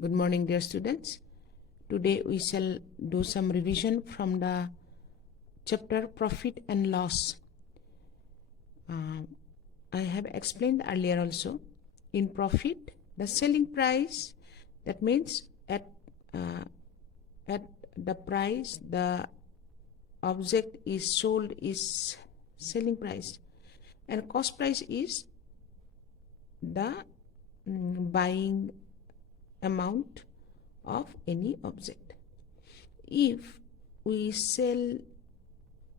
Good morning, dear students. Today we shall do some revision from the chapter Profit and Loss. I have explained earlier also. In profit, the selling price, that means at the price the object is sold is selling price, and cost price is the buying amount of any object. If we sell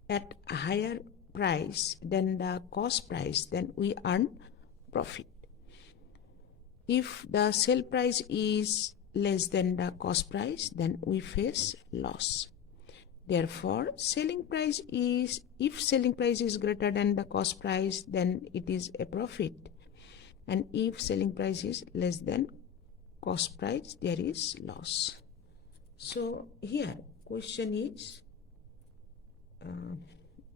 at a higher price than the cost price, then we earn profit. If the sale price is less than the cost price, then we face loss. Therefore, if selling price is greater than the cost price, then it is a profit. And if selling price is less than cost price, there is loss. So here question is,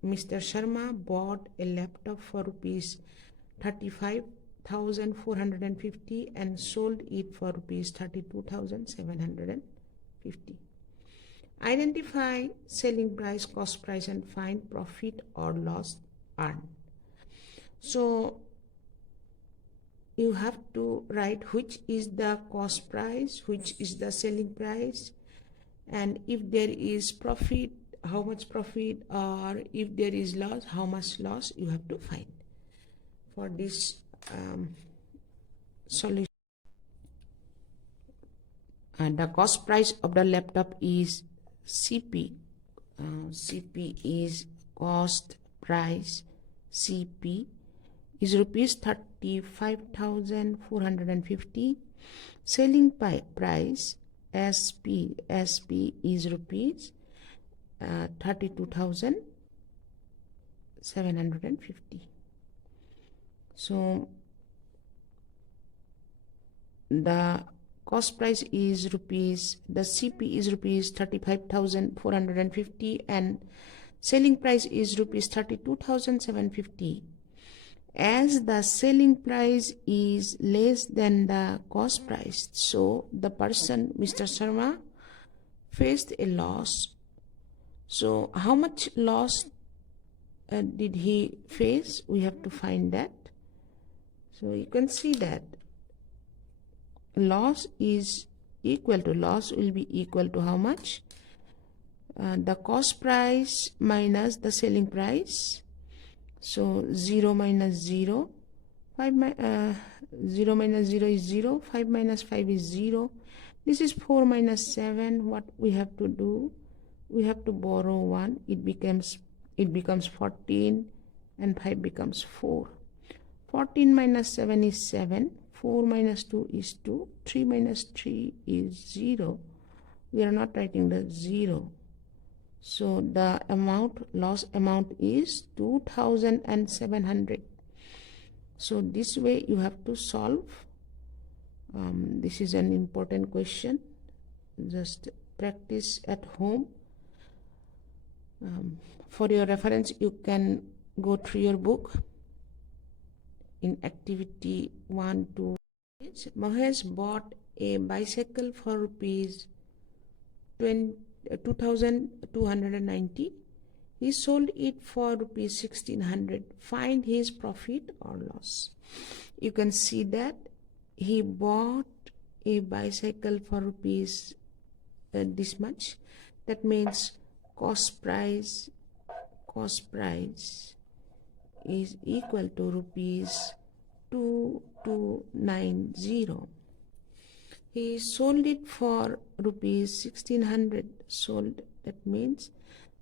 Mr. Sharma bought a laptop for rupees 35,450 and sold it for rupees 32,750. Identify selling price, cost price, and find profit or loss earned. So you have to write which is the cost price, which is the selling price, and if there is profit, how much profit, or if there is loss, how much loss you have to find. For this solution, the cost price of the laptop is CP. CP is cost price. CP is rupees 35,450. Selling price SP is rupees 32,750. So the cost price is the CP is rupees 35,450 and selling price is rupees 32,750. As the selling price is less than the cost price, so the person, Mr. Sharma, faced a loss. So how much loss did he face? We have to find that. So you can see that loss will be equal to how much? The cost price minus the selling price. So 0 minus 0, 0 minus 0 is 0, 5 minus 5 is 0. This is 4 minus 7. What we have to do? We have to borrow 1. It becomes 14 and 5 becomes 4. 14 minus 7 is 7. 4 minus 2 is 2. 3 minus 3 is 0. We are not writing the 0. So the loss amount is 2,700. So this way you have to solve. This is an important question. Just practice at home. For your reference, you can go through your book. In activity 1 to Mahesh bought a bicycle for rupees 2,290. He sold it for rupees 1,600. Find his profit or loss. You can see that he bought a bicycle for rupees this much. That means cost price is equal to rupees 2,290. He sold it for rupees 1,600. Sold, that means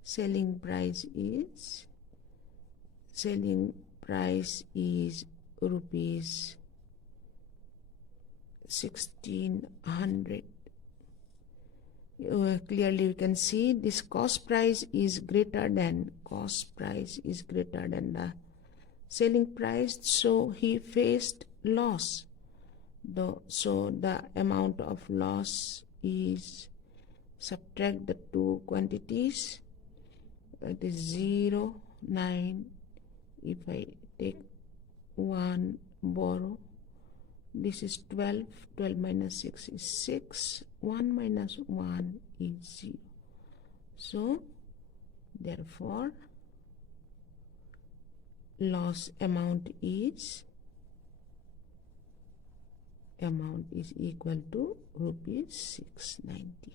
selling price is rupees 1,600. Clearly we can see this cost price is greater than the selling price, so he faced loss. So the amount of loss is, subtract the two quantities, it is 0, 9. If I take 1, borrow This is 12. 12 minus 6 is 6. 1 minus 1 is 0. So therefore loss amount is equal to rupees 690.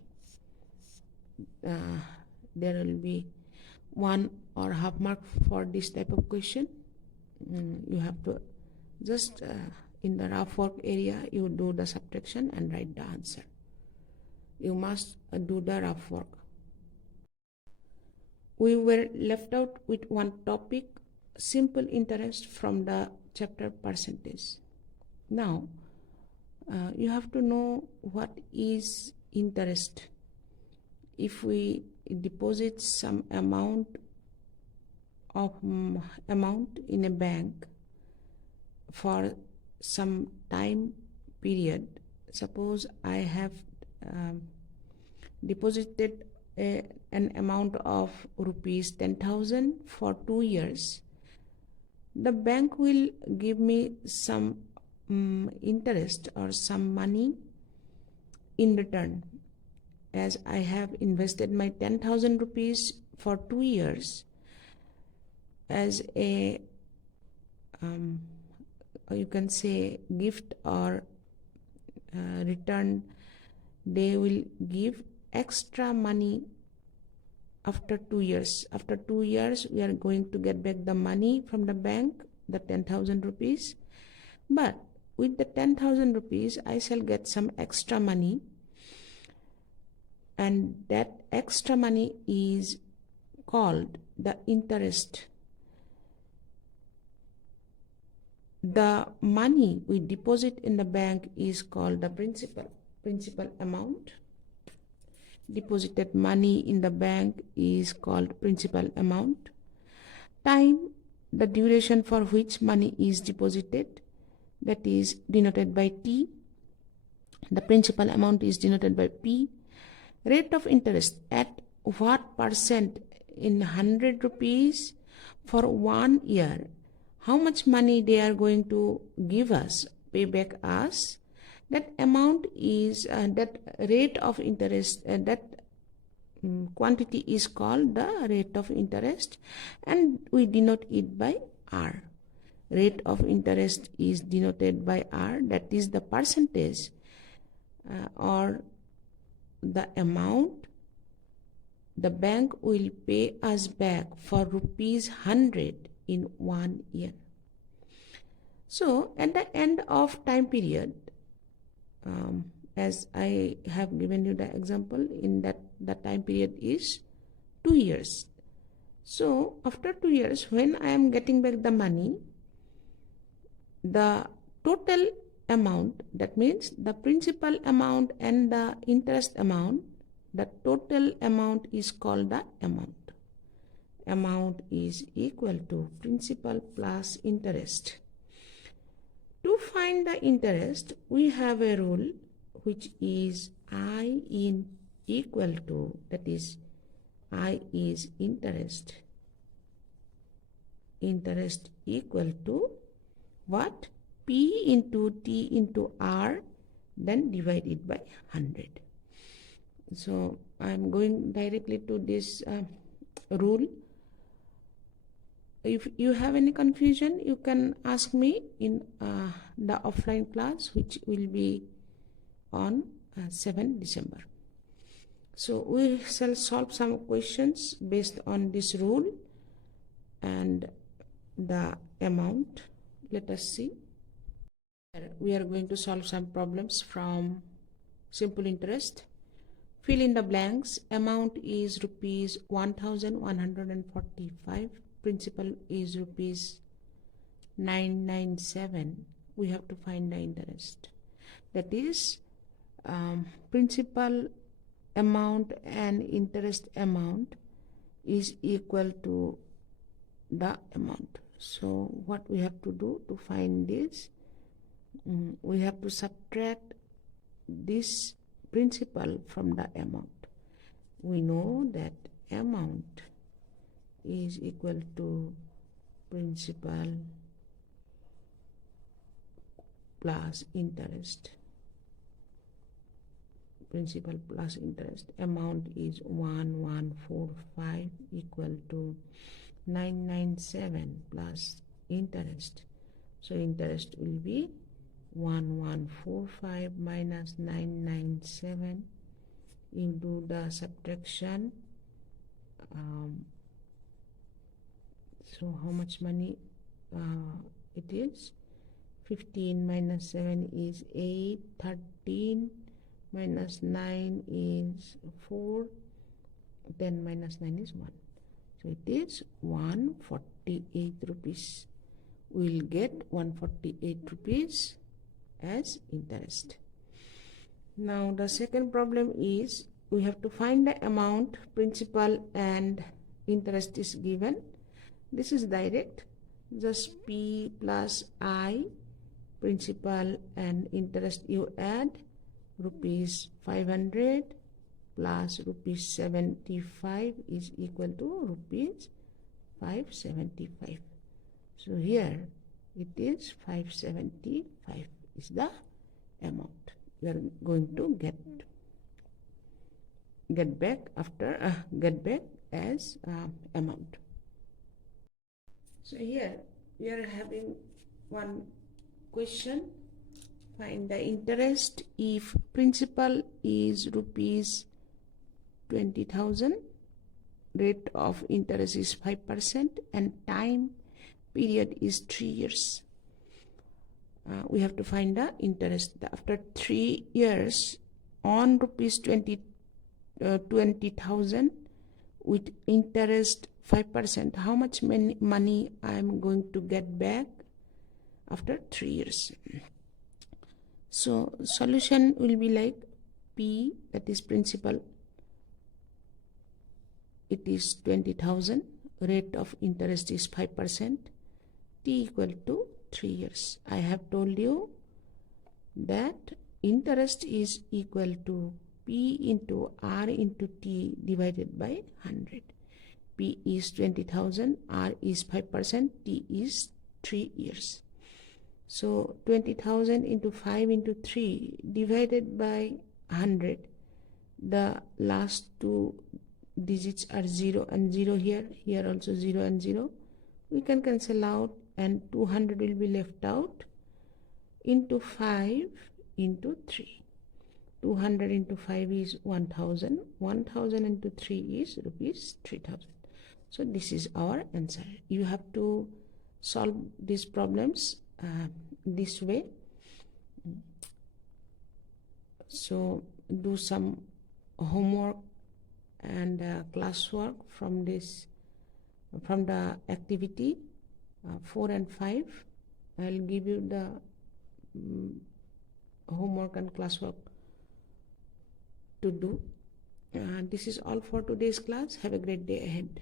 There will be 1 or half mark for this type of question. You have to just in the rough work area you do the subtraction and write the answer. You must do the rough work. We were left out with one topic, simple interest, from the chapter percentage. Now you have to know what is interest. If we deposit some amount in a bank for some time period, suppose I have deposited an amount of rupees 10,000 for 2 years, the bank will give me some interest or some money in return. As I have invested my 10,000 rupees for 2 years, as a you can say gift or return, they will give extra money after 2 years. After 2 years we are going to get back the money from the bank, the 10,000 rupees. But with the 10,000 rupees I shall get some extra money, and that extra money is called the interest. The money we deposit in the bank is called the principal amount. Deposited money in the bank is called principal amount. Time, the duration for which money is deposited, that is denoted by T. The principal amount is denoted by P. Rate of interest, at what percent in 100 rupees for 1 year, how much money they are going to give us, pay back us. That amount is that rate of interest, that quantity is called the rate of interest, and we denote it by R. Rate of interest is denoted by R, that is the percentage or the amount the bank will pay us back for rupees 100 in 1 year. So at the end of time period, as I have given you the example, in that the time period is 2 years. So after 2 years, when I am getting back the money, the total amount, that means the principal amount and the interest amount, the total amount is called the amount. Amount is equal to principal plus interest. To find the interest, we have a rule which is I in equal to, that is I is interest. Interest equal to what? P into T into R, then divided by 100. So I am going directly to this rule. If you have any confusion, you can ask me in the offline class, which will be on 7 December. So we shall solve some questions based on this rule and the amount. Let us see. We are going to solve some problems from simple interest. Fill in the blanks. Amount is rupees 1,145. Principal is rupees 997. We have to find the interest. That is principal amount and interest amount is equal to the amount. So what we have to do to find this, we have to subtract this principal from the amount. We know that amount is equal to principal plus interest. Principal plus interest. Amount is 1145 equal to 997 plus interest. So interest will be 1145 minus 997. You do the subtraction. So how much money it is? 15 minus 7 is 8, 13 minus 9 is 4, 10 minus 9 is 1. So it is 148 rupees. We will get 148 rupees as interest. Now the second problem is we have to find the amount, principal and interest is given. This is direct. Just P plus I, principal and interest you add. Rupees 500 plus rupees 75 is equal to rupees 575. So here it is 575 is the amount you are going to get back after get back as amount. So here we are having one question. Find the interest if principal is rupees 20,000, rate of interest is 5% and time period is 3 years. We have to find the interest after 3 years on rupees 20,000 with interest 5%. How much money I am going to get back after 3 years? So solution will be like P, that is principal, it is 20,000, rate of interest is 5%, T equal to 3 years. I have told you that interest is equal to P into R into T divided by 100. P is 20,000, R is 5%, T is 3 years. So 20,000 into 5 into 3 divided by 100. The last two digits are 0 and 0 here. Here also 0 and 0. We can cancel out and 200 will be left out. Into 5 into 3. 200 into 5 is 1,000. 1,000 into 3 is rupees 3,000. So this is our answer. You have to solve these problems this way. So do some homework and classwork from this, from the activity 4 and 5. I'll give you the homework and classwork to do. This is all for today's class. Have a great day ahead.